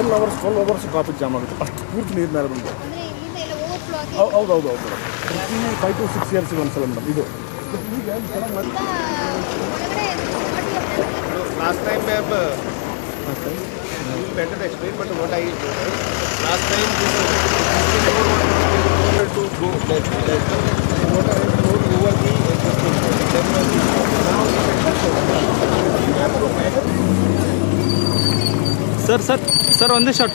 10 hours 12 hours traffic jam ಆಗುತ್ತೆ, ಅಷ್ಟು ಪೂರ್ತಿ ನೀರು ಮೇಲೆ ಬಂದು. ಹೌದು 5 to 6 years ಒಂದ್ಸಲ ಮೇಡಮ್ ಇದು. Last time we have better explain, but what I last time this to go water has flowed over the existing sir on the shot.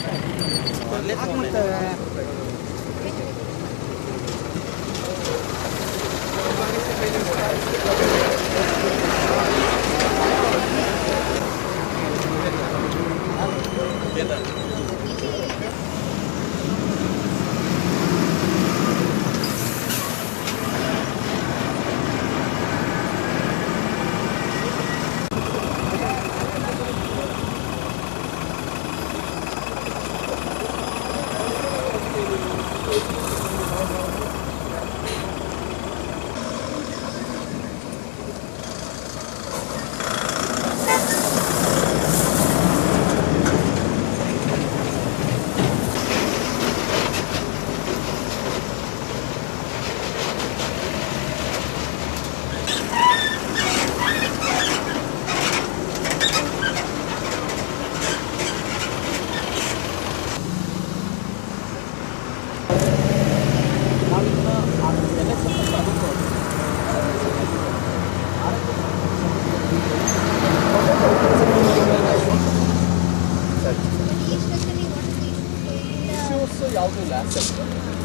ಯಾವುದೂ ಇಲ್ಲ ಆಸೆಪ್ಟ್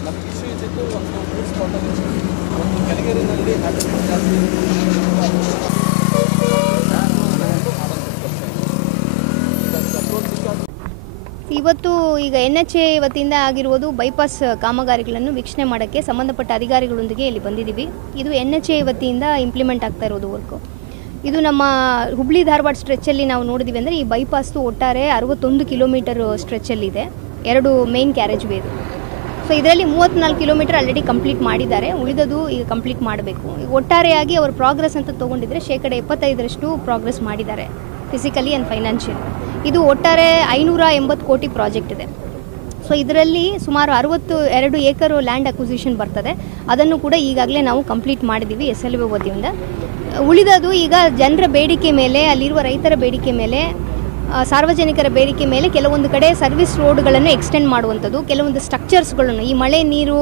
ನಮಗೆ ಇಶ್ಯೂ ಇದ್ದಿದ್ದು ಒಂದು ಮೂರು ಸ್ಪಾಟಲ್ಲಿ ಒಂದು ಕೆಳಗೇರಿನಲ್ಲಿ ಹ್ಯಾಬಿಟೇಟ್ ಜಾಸ್ತಿ ಇವತ್ತು ಈಗ NHA ವತಿಯಿಂದ ಆಗಿರುವುದು ಬೈಪಾಸ್ ಕಾಮಗಾರಿಗಳನ್ನು ವೀಕ್ಷಣೆ ಮಾಡೋಕ್ಕೆ ಸಂಬಂಧಪಟ್ಟ ಅಧಿಕಾರಿಗಳೊಂದಿಗೆ ಇಲ್ಲಿ ಬಂದಿದ್ದೀವಿ. ಇದು NHA ವತಿಯಿಂದ ಇಂಪ್ಲಿಮೆಂಟ್ ಆಗ್ತಾ ಇರೋದು ವರ್ಕು. ಇದು ನಮ್ಮ ಹುಬ್ಳಿ ಧಾರವಾಡ ಸ್ಟ್ರೆಚ್ಚಲ್ಲಿ ನಾವು ನೋಡಿದ್ವಿ ಅಂದರೆ ಈ ಬೈಪಾಸ್ದು ಒಟ್ಟಾರೆ 61 ಕಿಲೋಮೀಟರ್ ಸ್ಟ್ರೆಚ್ಚಲ್ಲಿದೆ, 2 ಮೇನ್ ಕ್ಯಾರೇಜ್ ವೇ ಇದು. ಸೊ ಇದರಲ್ಲಿ 34 ಕಿಲೋಮೀಟರ್ ಆಲ್ರೆಡಿ ಕಂಪ್ಲೀಟ್ ಮಾಡಿದ್ದಾರೆ, ಉಳಿದದು ಈಗ ಕಂಪ್ಲೀಟ್ ಮಾಡಬೇಕು. ಈಗ ಒಟ್ಟಾರೆಯಾಗಿ ಅವರು ಪ್ರೋಗ್ರೆಸ್ ಅಂತ ತೊಗೊಂಡಿದ್ರೆ 75% ಪ್ರೋಗ್ರೆಸ್ ಮಾಡಿದ್ದಾರೆ ಫಿಸಿಕಲಿ ಆ್ಯಂಡ್ ಫೈನಾನ್ಷಿಯಲ್. ಇದು ಒಟ್ಟಾರೆ 580 ಕೋಟಿ ಪ್ರಾಜೆಕ್ಟ್ ಇದೆ. ಸೊ ಇದರಲ್ಲಿ ಸುಮಾರು 62 ಏಕರ್ ಲ್ಯಾಂಡ್ ಅಕ್ವಿಸಿಷನ್ ಬರ್ತದೆ, ಅದನ್ನು ಕೂಡ ಈಗಾಗಲೇ ನಾವು ಕಂಪ್ಲೀಟ್ ಮಾಡಿದ್ದೀವಿ SLV ವತಿಯಿಂದ. ಉಳಿದದು ಈಗ ಜನರ ಬೇಡಿಕೆ ಮೇಲೆ, ಅಲ್ಲಿರುವ ರೈತರ ಬೇಡಿಕೆ ಮೇಲೆ, ಸಾರ್ವಜನಿಕರ ಬೇಡಿಕೆ ಮೇಲೆ ಕೆಲವೊಂದು ಕಡೆ ಸರ್ವಿಸ್ ರೋಡ್ಗಳನ್ನು ಎಕ್ಸ್ಟೆಂಡ್ ಮಾಡುವಂಥದ್ದು, ಕೆಲವೊಂದು ಸ್ಟ್ರಕ್ಚರ್ಸ್ಗಳನ್ನು ಈ ಮಳೆ ನೀರು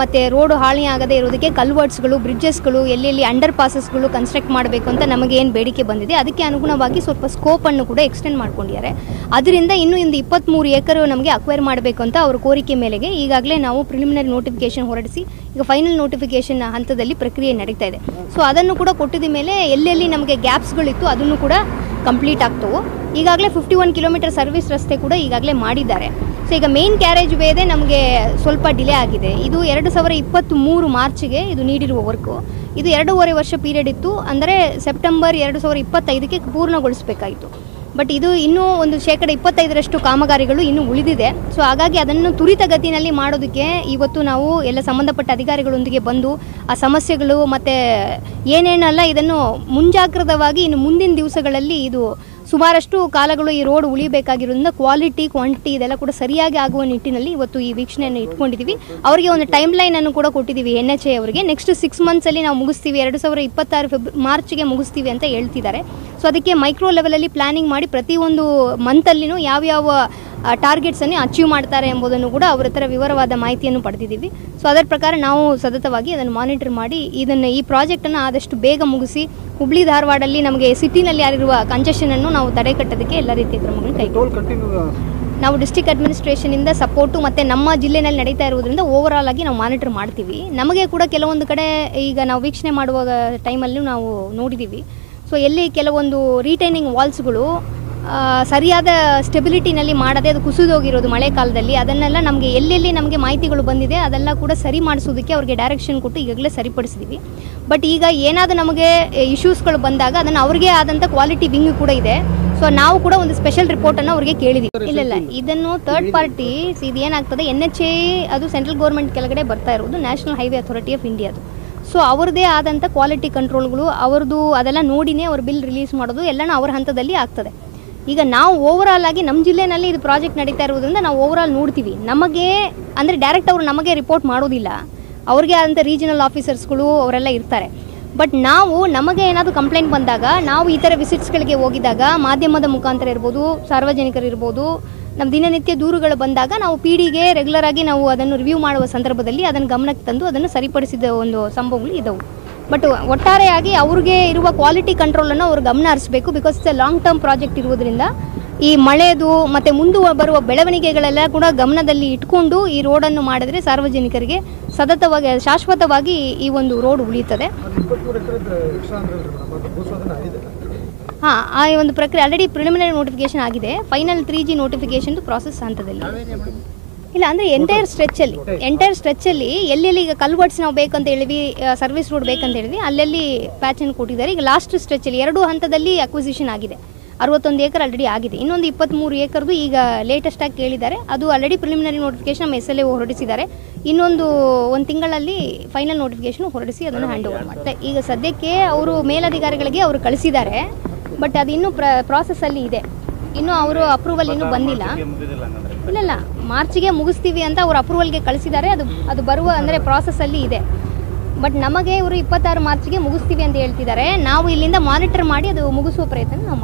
ಮತ್ತು ರೋಡು ಹಾನಿ ಆಗದೇ ಇರೋದಕ್ಕೆ ಕಲ್ವರ್ಟ್ಸ್ಗಳು, ಬ್ರಿಡ್ಜಸ್ಗಳು, ಎಲ್ಲೆಲ್ಲಿ ಅಂಡರ್ ಪಾಸಸ್ಗಳು ಕನ್ಸ್ಟ್ರಕ್ಟ್ ಮಾಡಬೇಕು ಅಂತ ನಮಗೆ ಏನು ಬೇಡಿಕೆ ಬಂದಿದೆ ಅದಕ್ಕೆ ಅನುಗುಣವಾಗಿ ಸ್ವಲ್ಪ ಸ್ಕೋಪನ್ನು ಕೂಡ ಎಕ್ಸ್ಟೆಂಡ್ ಮಾಡ್ಕೊಂಡಿದ್ದಾರೆ. ಅದರಿಂದ ಇನ್ನೂ 23 ಏಕರ್ ನಮಗೆ ಅಕ್ವೈರ್ ಮಾಡಬೇಕು ಅಂತ ಅವ್ರ ಕೋರಿಕೆ ಮೇಲೆಗೆ ಈಗಾಗಲೇ ನಾವು ಪ್ರಿಲಿಮಿನರಿ ನೋಟಿಫಿಕೇಷನ್ ಹೊರಡಿಸಿ ಈಗ ಫೈನಲ್ ನೋಟಿಫಿಕೇಷನ್ ಹಂತದಲ್ಲಿ ಪ್ರಕ್ರಿಯೆ ನಡೀತಾ ಇದೆ. ಸೊ ಅದನ್ನು ಕೂಡ ಕೊಟ್ಟಿದ ಮೇಲೆ ಎಲ್ಲೆಲ್ಲಿ ನಮಗೆ ಗ್ಯಾಪ್ಸ್ಗಳಿತ್ತು ಅದನ್ನು ಕೂಡ ಕಂಪ್ಲೀಟ್ ಆಗ್ತವೆ. ಈಗಾಗಲೇ 51 ಕಿಲೋಮೀಟರ್ ಸರ್ವಿಸ್ ರಸ್ತೆ ಕೂಡ ಈಗಾಗಲೇ ಮಾಡಿದ್ದಾರೆ. ಸೊ ಈಗ ಮೇನ್ ಕ್ಯಾರೇಜ್ ವೇದೆ ನಮಗೆ ಸ್ವಲ್ಪ ಡಿಲೇ ಆಗಿದೆ. ಇದು 2023 ಮಾರ್ಚ್ಗೆ ಇದು ನೀಡಿರುವ ವರ್ಕು. ಇದು 2.5 ವರ್ಷ ಪೀರಿಯಡ್ ಇತ್ತು, ಅಂದರೆ ಸೆಪ್ಟೆಂಬರ್ 2025ಕ್ಕೆ ಪೂರ್ಣಗೊಳಿಸಬೇಕಾಯಿತು. ಬಟ್ ಇದು ಇನ್ನೂ ಒಂದು 25% ಕಾಮಗಾರಿಗಳು ಇನ್ನೂ ಉಳಿದಿದೆ. ಸೊ ಹಾಗಾಗಿ ಅದನ್ನು ತ್ವರಿತಗತಿನಲ್ಲಿ ಮಾಡೋದಕ್ಕೆ ಇವತ್ತು ನಾವು ಎಲ್ಲ ಸಂಬಂಧಪಟ್ಟ ಅಧಿಕಾರಿಗಳೊಂದಿಗೆ ಬಂದು ಆ ಸಮಸ್ಯೆಗಳು ಮತ್ತು ಏನೇನಲ್ಲ ಇದನ್ನು ಮುಂಜಾಗ್ರತವಾಗಿ ಇನ್ನು ಮುಂದಿನ ದಿವಸಗಳಲ್ಲಿ ಇದು ಸುಮಾರಷ್ಟು ಕಾಲಗಳು ಈ ರೋಡ್ ಉಳಿಬೇಕಾಗಿರೋದ್ರಿಂದ ಕ್ವಾಲಿಟಿ ಕ್ವಾಂಟಿಟಿ ಇದೆಲ್ಲ ಕೂಡ ಸರಿಯಾಗಿ ಆಗುವ ನಿಟ್ಟಿನಲ್ಲಿ ಇವತ್ತು ಈ ವೀಕ್ಷಣೆಯನ್ನು ಇಟ್ಕೊಂಡಿದ್ದೀವಿ. ಅವರಿಗೆ ಒಂದು ಟೈಮ್ ಲೈನನ್ನು ಕೂಡ ಕೊಟ್ಟಿದ್ದೀವಿ NHA ಅವರಿಗೆ. ನೆಕ್ಸ್ಟ್ 6 ಮಂತ್ಸಲ್ಲಿ ನಾವು ಮುಗಿಸ್ತೀವಿ, 2026 ಮಾರ್ಚ್ಗೆ ಮುಗಿಸ್ತೀವಿ ಅಂತ ಹೇಳ್ತಿದ್ದಾರೆ. ಸೊ ಅದಕ್ಕೆ ಮೈಕ್ರೋ ಲೆವೆಲಲ್ಲಿ ಪ್ಲಾನಿಂಗ್ ಮಾಡಿ ಪ್ರತಿಯೊಂದು ಮಂತಲ್ಲಿನೂ ಯಾವ್ಯಾವ ಟಾರ್ಗೆಟ್ಸನ್ನು ಅಚೀವ್ ಮಾಡ್ತಾರೆ ಎಂಬುದನ್ನು ಕೂಡ ಅವರ ಹತ್ರ ವಿವರವಾದ ಮಾಹಿತಿಯನ್ನು ಪಡೆದಿದ್ದೀವಿ. ಸೊ ಅದರ ಪ್ರಕಾರ ನಾವು ಸತತವಾಗಿ ಅದನ್ನು ಮಾನಿಟರ್ ಮಾಡಿ ಈ ಪ್ರಾಜೆಕ್ಟನ್ನು ಆದಷ್ಟು ಬೇಗ ಮುಗಿಸಿ ಹುಬ್ಳಿ ಧಾರವಾಡಲ್ಲಿ ನಮಗೆ ಸಿಟಿನಲ್ಲಿ ಯಾರಿರುವ ಕಂಜೆಷನನ್ನು ನಾವು ತಡೆಗಟ್ಟೋದಕ್ಕೆ ಎಲ್ಲ ರೀತಿಯ ಕ್ರಮಗಳನ್ನು ಕೈಗೊಳ್ಳುತ್ತೇವೆ. ನಾವು ಡಿಸ್ಟ್ರಿಕ್ಟ್ ಅಡ್ಮಿನಿಸ್ಟ್ರೇಷನಿಂದ ಸಪೋರ್ಟು ಮತ್ತು ನಮ್ಮ ಜಿಲ್ಲೆಯಲ್ಲಿ ನಡೀತಾ ಇರೋದ್ರಿಂದ ಓವರಾಲ್ ಆಗಿ ನಾವು ಮಾನಿಟರ್ ಮಾಡ್ತೀವಿ. ನಮಗೆ ಕೂಡ ಕೆಲವೊಂದು ಕಡೆ ಈಗ ನಾವು ವೀಕ್ಷಣೆ ಮಾಡುವಾಗ ಟೈಮಲ್ಲೂ ನಾವು ನೋಡಿದ್ದೀವಿ. ಸೊ ಎಲ್ಲಿ ಕೆಲವೊಂದು ರೀಟೈನಿಂಗ್ ವಾಲ್ಸ್ಗಳು ಸರಿಯಾದ ಸ್ಟೆಬಿಲಿಟಿನಲ್ಲಿ ಮಾಡದೆ ಅದು ಕುಸಿದೋಗಿರೋದು ಮಳೆಗಾಲದಲ್ಲಿ, ಅದನ್ನೆಲ್ಲ ನಮಗೆ ಎಲ್ಲೆಲ್ಲಿ ನಮಗೆ ಮಾಹಿತಿಗಳು ಬಂದಿದೆ ಅದೆಲ್ಲ ಕೂಡ ಸರಿ ಮಾಡಿಸೋದಕ್ಕೆ ಅವ್ರಿಗೆ ಡೈರೆಕ್ಷನ್ ಕೊಟ್ಟು ಈಗಾಗಲೇ ಸರಿಪಡಿಸಿದ್ದೀವಿ. ಬಟ್ ಈಗ ಏನಾದರೂ ನಮಗೆ ಇಶ್ಯೂಸ್ಗಳು ಬಂದಾಗ ಅದನ್ನು ಅವ್ರಿಗೆ ಆದಂಥ ಕ್ವಾಲಿಟಿ ವಿಂಗ್ ಕೂಡ ಇದೆ. ಸೊ ನಾವು ಕೂಡ ಒಂದು ಸ್ಪೆಷಲ್ ರಿಪೋರ್ಟನ್ನು ಅವ್ರಿಗೆ ಕೇಳಿದ್ದೀವಿ. ಇಲ್ಲ ಇದನ್ನು ಥರ್ಡ್ ಪಾರ್ಟಿ ಇದು ಏನಾಗ್ತದೆ NHA ಅದು ಸೆಂಟ್ರಲ್ ಗೌರ್ಮೆಂಟ್ ಕೆಳಗಡೆ ಬರ್ತಾ ಇರೋದು ನ್ಯಾಷನಲ್ ಹೈವೇ ಅಥಾರಿಟಿ ಆಫ್ ಇಂಡಿಯಾದು. ಸೊ ಅವ್ರದ್ದೇ ಆದಂಥ ಕ್ವಾಲಿಟಿ ಕಂಟ್ರೋಲ್ಗಳು ಅವ್ರದ್ದು ಅದೆಲ್ಲ ನೋಡಿನೇ ಅವ್ರ ಬಿಲ್ ರಿಲೀಸ್ ಮಾಡೋದು ಎಲ್ಲನೂ ಅವ್ರ ಹಂತದಲ್ಲಿ ಆಗ್ತದೆ. ಈಗ ನಾವು ಓವರಾಲ್ ಆಗಿ ನಮ್ಮ ಜಿಲ್ಲೆನಲ್ಲಿ ಇದು ಪ್ರಾಜೆಕ್ಟ್ ನಡೀತಾ ಇರೋದ್ರಿಂದ ನಾವು ಓವರಾಲ್ ನೋಡ್ತೀವಿ. ನಮಗೆ ಅಂದರೆ ಡೈರೆಕ್ಟ್ ಅವರು ನಮಗೆ ರಿಪೋರ್ಟ್ ಮಾಡೋದಿಲ್ಲ, ಅವ್ರಿಗೆ ಆದಂಥ ರೀಜನಲ್ ಆಫೀಸರ್ಸ್ಗಳು ಅವರೆಲ್ಲ ಇರ್ತಾರೆ. ಬಟ್ ನಮಗೆ ಏನಾದರೂ ಕಂಪ್ಲೇಂಟ್ ಬಂದಾಗ ನಾವು ಈ ಥರ ವಿಸಿಟ್ಸ್ಗಳಿಗೆ ಹೋಗಿದಾಗ ಮಾಧ್ಯಮದ ಮುಖಾಂತರ ಇರ್ಬೋದು, ಸಾರ್ವಜನಿಕರು ಇರ್ಬೋದು, ನಮ್ಮ ದಿನನಿತ್ಯ ದೂರುಗಳು ಬಂದಾಗ ನಾವು PD ಗೆ ರೆಗ್ಯುಲರ್ ಆಗಿ ನಾವು ಅದನ್ನು ರಿವ್ಯೂ ಮಾಡುವ ಸಂದರ್ಭದಲ್ಲಿ ಅದನ್ನು ಗಮನಕ್ಕೆ ತಂದು ಅದನ್ನು ಸರಿಪಡಿಸಿದ ಒಂದು ಸಂಭವಗಳು ಇದ್ದವು. ಬಟ್ ಒಟ್ಟಾರೆಯಾಗಿ ಅವ್ರಿಗೆ ಇರುವ ಕ್ವಾಲಿಟಿ ಕಂಟ್ರೋಲನ್ನು ಅವ್ರು ಗಮನ ಹರಿಸಬೇಕು. Because it's A long term project ಇರುವುದರಿಂದ ಈ ಮಳೆದು ಮತ್ತು ಮುಂದೆ ಬರುವ ಬೆಳವಣಿಗೆಗಳೆಲ್ಲ ಕೂಡ ಗಮನದಲ್ಲಿ ಇಟ್ಕೊಂಡು ಈ ರೋಡನ್ನು ಮಾಡಿದ್ರೆ ಸಾರ್ವಜನಿಕರಿಗೆ ಸತತವಾಗಿ ಶಾಶ್ವತವಾಗಿ ಈ ಒಂದು ರೋಡ್ ಉಳಿಯುತ್ತದೆ. ಹಾಂ, ಆ ಒಂದು ಪ್ರಕ್ರಿಯೆ ಆಲ್ರೆಡಿ ಪ್ರಿಲಿಮಿನರಿ ನೋಟಿಫಿಕೇಶನ್ ಆಗಿದೆ. ಫೈನಲ್ 3G ನೋಟಿಫಿಕೇಶನ್ ಪ್ರಾಸೆಸ್ ಹಂತದಲ್ಲಿ ಇಲ್ಲ. ಅಂದರೆ ಎಂಟೈರ್ ಸ್ಟ್ರೆಚ್ಚಲ್ಲಿ ಎಲ್ಲೆಲ್ಲಿ ಈಗ ಕಲ್ವರ್ಟ್ಸ್ ನಾವು ಬೇಕಂತ ಹೇಳಿದ್ವಿ, ಸರ್ವಿಸ್ ರೋಡ್ ಬೇಕಂತ ಹೇಳಿದ್ವಿ, ಅಲ್ಲೆಲ್ಲಿ ಪ್ಯಾಚನ್ನು ಕೊಟ್ಟಿದ್ದಾರೆ. ಈಗ ಲಾಸ್ಟ್ ಸ್ಟ್ರೆಚ್ಚಲ್ಲಿ 2 ಹಂತದಲ್ಲಿ ಅಕ್ವಿಸಿಷನ್ ಆಗಿದೆ. 61 ಏಕರ್ ಆಲ್ರೆಡಿ ಆಗಿದೆ. ಇನ್ನೊಂದು 23 ಏಕರ್ದು ಈಗ ಲೇಟೆಸ್ಟಾಗಿ ಕೇಳಿದ್ದಾರೆ. ಅದು ಆಲ್ರೆಡಿ ಪ್ರಿಲಿಮಿನರಿ ನೋಟಿಫಿಕೇಶನ್ ನಮ್ಮ SLA ಹೊರಡಿಸಿದ್ದಾರೆ. ಇನ್ನೊಂದು 1 ತಿಂಗಳಲ್ಲಿ ಫೈನಲ್ ನೋಟಿಫಿಕೇಶನ್ ಹೊರಡಿಸಿ ಅದನ್ನು ಹ್ಯಾಂಡ್ ಓವರ್ ಮಾಡ್ತಾರೆ. ಈಗ ಸದ್ಯಕ್ಕೆ ಅವರು ಮೇಲಧಿಕಾರಿಗಳಿಗೆ ಅವರು ಕಳಿಸಿದ್ದಾರೆ. ಬಟ್ ಅದು ಇನ್ನೂ ಪ್ರಾಸೆಸ್ಸಲ್ಲಿ ಇದೆ. ಇನ್ನೂ ಅವರು ಅಪ್ರೂವಲ್ ಇನ್ನೂ ಬಂದಿಲ್ಲ. ಇಲ್ಲ, ಮಾರ್ಚಿಗೆ ಮುಗಿಸ್ತೀವಿ ಅಂತ ಅವರು ಅಪ್ರೂವಲ್ಗೆ ಕಳಿಸಿದ್ದಾರೆ. ಅದು ಬರುವ ಅಂದರೆ ಪ್ರಾಸೆಸ್ಸಲ್ಲಿ ಇದೆ. ಬಟ್ ನಮಗೆ ಇವರು 26 ಮಾರ್ಚಿಗೆ ಮುಗಿಸ್ತೀವಿ ಅಂತ ಹೇಳ್ತಿದ್ದಾರೆ. ನಾವು ಇಲ್ಲಿಂದ ಮಾನಿಟರ್ ಮಾಡಿ ಅದು ಮುಗಿಸುವ ಪ್ರಯತ್ನ ನಾವು